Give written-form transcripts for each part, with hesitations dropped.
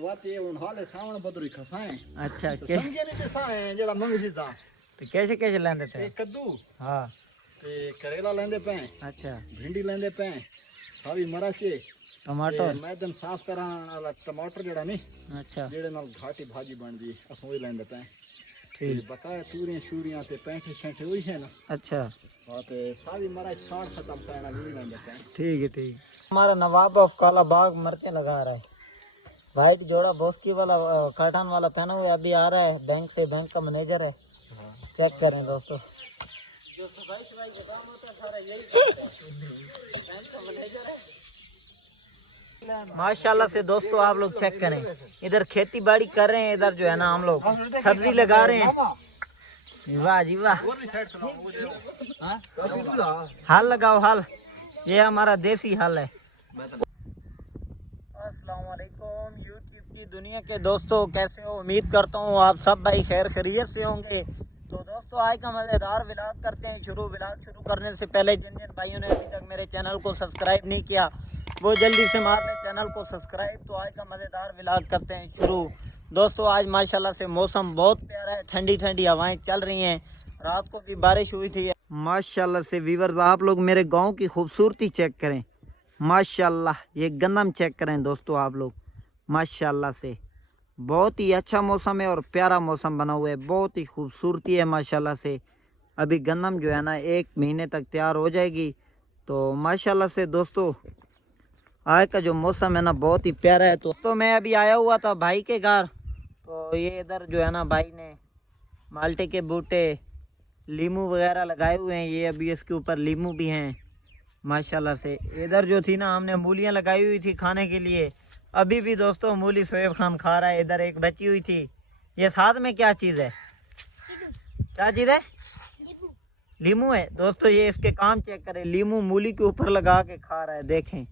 वाते उन हाले सावन बदरी खसाए। अच्छा तो के समझे नहीं खसाए जेड़ा मंगसी था। तो कैसे कैसे लेंदे थे? एक कद्दू हाँ ते करेला लेंदे पे, अच्छा भिंडी लेंदे पे, सावी मराचे टमाटर मैदन साफ कराण वाला टमाटर जेड़ा नहीं अच्छा जेड़े नाल घाटी भाजी बनदी असो ही लेंदे पे। ठीक बकाया तूरियां शूरियां ते पैंठे शैंठे हुई है ना। अच्छा और ते सावी मराच 60-70 करना नहीं लेंदे पे। ठीक है ठीक। हमारा नवाब ऑफ काला बाग मिर्चें लगा रहा है। वाइट जोड़ा बोस्की वाला काटान वाला पहना हुआ अभी आ रहा है बैंक से, बैंक का मैनेजर है। चेक करें दोस्तों, जो सफाई सफाई का काम होता है सारा यही करता है, बैंक का मैनेजर है। माशाल्लाह से दोस्तों आप लोग चेक करें, इधर खेती बाड़ी कर रहे हैं, इधर जो है ना हम लोग सब्जी लगा रहे हैं। वाह जी वाह, हाल लगाओ हाल, ये हमारा देसी हाल है। अस्सलाम वालेकुम यूट्यूब की दुनिया के दोस्तों, कैसे हो? उम्मीद करता हूँ आप सब भाई खैर खैरियत से होंगे। तो दोस्तों आज का मज़ेदार व्लॉग करते हैं शुरू। व्लॉग शुरू करने से पहले जिन जिन भाइयों ने अभी तक मेरे चैनल को सब्सक्राइब नहीं किया वो जल्दी से मार लें चैनल को सब्सक्राइब। तो आज का मज़ेदार व्लॉग करते हैं शुरू। दोस्तों आज माशाल्लाह से मौसम बहुत प्यारा है, ठंडी ठंडी हवाएं चल रही हैं, रात को भी बारिश हुई थी। माशाल्लाह से व्यूअर्स आप लोग मेरे गाँव की खूबसूरती चेक करें। माशाल्लाह ये गंदम चेक करें दोस्तों आप लोग, माशाल्लाह से बहुत ही अच्छा मौसम है और प्यारा मौसम बना हुआ है, बहुत ही खूबसूरती है माशाल्लाह से। अभी गंदम जो है ना 1 महीने तक तैयार हो जाएगी। तो माशाल्लाह से दोस्तों आज का जो मौसम है ना बहुत ही प्यारा है। दोस्तों मैं अभी आया हुआ था भाई के घर, तो ये इधर जो है ना भाई ने माल्टे के बूटे लीमू वगैरह लगाए हुए हैं, ये अभी इसके ऊपर लीमू भी हैं माशाल्लाह से। इधर जो थी ना हमने मूलियाँ लगाई हुई थी खाने के लिए, अभी भी दोस्तों मूली शोएब खान खा रहा है। इधर एक बची हुई थी, ये साथ में क्या चीज़ है? क्या चीज़ है? लीमू है दोस्तों। ये इसके काम चेक करें, लीमू मूली के ऊपर लगा के खा रहा है। देखें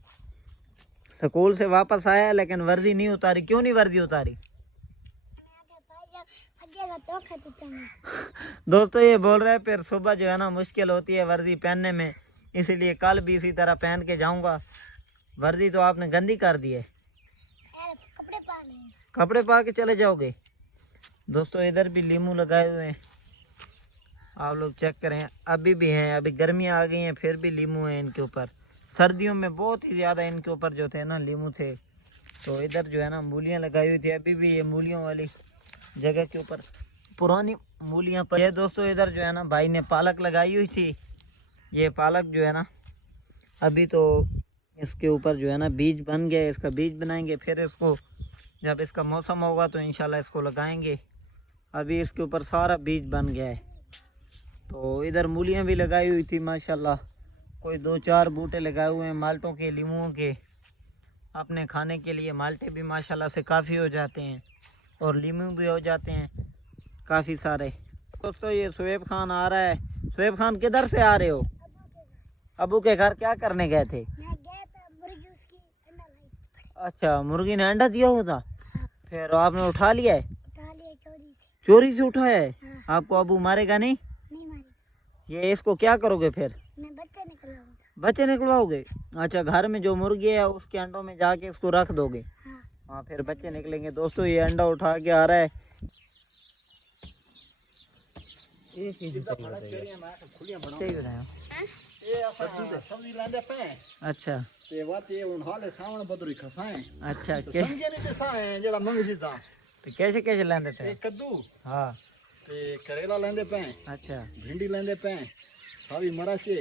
स्कूल से वापस आया लेकिन वर्दी नहीं उतारी। क्यों नहीं वर्दी उतारी? दोस्तों ये बोल रहे हैं फिर सुबह जो है ना मुश्किल होती है वर्दी पहनने में, इसीलिए कल भी इसी तरह पहन के जाऊंगा। वर्दी तो आपने गंदी कर दी है, कपड़े पा के चले जाओगे। दोस्तों इधर भी लीमू लगाए हुए हैं, आप लोग चेक करें, अभी भी हैं। अभी गर्मियाँ आ गई हैं फिर भी लीमू हैं इनके ऊपर। सर्दियों में बहुत ही ज़्यादा इनके ऊपर जो थे ना लीमू थे। तो इधर जो है ना मूलियाँ लगाई हुई थी, अभी भी ये मूलियों वाली जगह के ऊपर पुरानी मूलियाँ पर। ये दोस्तों इधर जो है ना भाई ने पालक लगाई हुई थी, ये पालक जो है ना अभी तो इसके ऊपर जो है ना बीज बन गया, इसका बीज बनाएंगे, फिर इसको जब इसका मौसम होगा तो इंशाल्लाह इसको लगाएंगे। अभी इसके ऊपर सारा बीज बन गया है। तो इधर मूलियाँ भी लगाई हुई थी माशाल्लाह, कोई 2-4 बूटे लगाए हुए हैं माल्टों के, लीमुओं के, अपने खाने के लिए। माल्टे भी माशाल्लाह से काफ़ी हो जाते हैं और लीमू भी हो जाते हैं काफ़ी सारे। दोस्तों ये शोएब खान आ रहा है। शोएब खान किधर से आ रहे हो? अबू के घर क्या करने गए थे? अच्छा मुर्गी ने अंडा दिया हुआ था, फिर आपने उठा लिया है? चोरी से उठाया है? आपको अबू मारेगा नहीं? ये इसको क्या करोगे फिर? बच्चे निकलवाओगे? अच्छा घर में जो मुर्गी है उसके अंडों में जाके इसको रख दोगे? हाँ फिर बच्चे निकलेंगे। दोस्तों ये अंडा उठा के आ रहा है। अच्छा ते वाते उन हाले सावन बदरी खसाए। अच्छा तो के समझे नहीं खसाए जेड़ा मंगसी था। तो कैसे कैसे लेंदे थे? एक कद्दू हाँ ते करेला लेंदे पे, अच्छा भिंडी लेंदे पे, सावी मराचे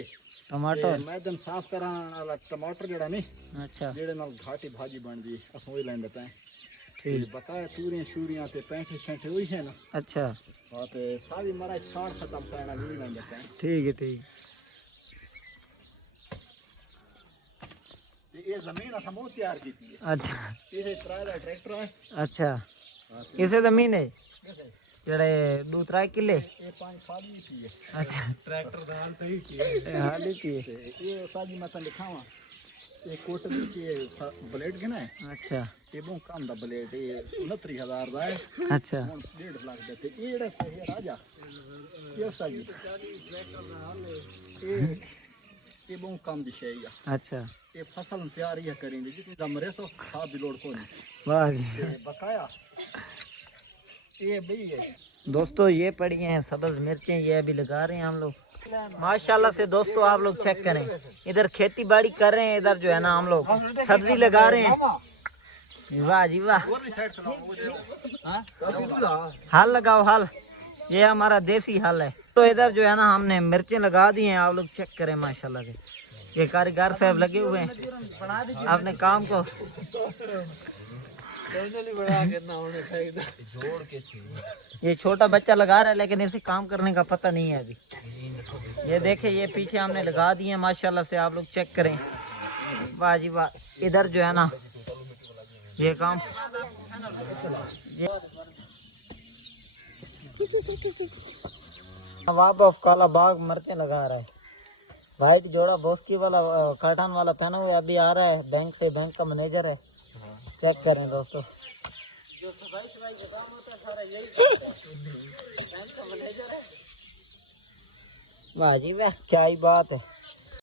टमाटर मैदन साफ कराण वाला टमाटर जेड़ा नहीं अच्छा जेड़े नाल घाटी भाजी बनदी असो ही लेंदे पे। ठीक बकाया तूरियां शूरियां ते पैंठे शैंठे हुई है ना। अच्छा और ते सावी मराच 60-70 करना नहीं लेंदे पे। ठीक है ठीक। ये जमीन असा बहुत तैयार की थी। अच्छा इसे त्राला ट्रैक्टर है। अच्छा इसे जमीन है जड़े 2-3 किले। ये 5 खाली थी। अच्छा ट्रैक्टर दा हाल तई थी हाल ही थी। ये साजी मत लिखावा ये कोट दी चे ब्लेड के ना। अच्छा ये बहुत कम दा ब्लेड, ये 69,000 दा है। अच्छा 1.5 लाख देते। ये जेड़ा है राजा ये साजी ये ये बहुत काम दी शे है। अच्छा ये फसल तैयार ही करेंगे जितनी दमरे सो खा भी लोड को नहीं वाह जी। ते बकाया ये भी है दोस्तों ये पड़ी हैं सब्ज मिर्चें, ये अभी लगा रहे हैं हम लोग माशाल्लाह से। दोस्तों आप लोग चेक करें, इधर खेती बाड़ी कर रहे हैं, इधर जो है ना हम लोग सब्जी लगा रहे हैं। वाह जी वाह, हल लगाओ हल, ये हमारा देसी हल है। तो इधर जो है ना हमने मिर्चें लगा दी हैं, आप लोग चेक करें माशाल्लाह से। ये कारीगर साहब लगे हुए हैं अपने काम को। ये छोटा बच्चा लगा रहा है लेकिन इसे काम करने का पता नहीं है अभी। ये देखे ये पीछे हमने लगा दिए माशाल्लाह से, आप लोग चेक करें। वाह जी वाह, इधर जो है ना ये काम नवाब ऑफ काला बाग मिर्चें लगा रहा है। वाइट जोड़ा बोस्की वाला काटान वाला पहना हुआ अभी आ रहा है बैंक से, बैंक का मैनेजर है। चेक करें दोस्तों, जो सफाई का काम होता है सारा यही बैंक का मैनेजर है। वाह जी वाह, क्या ही बात है।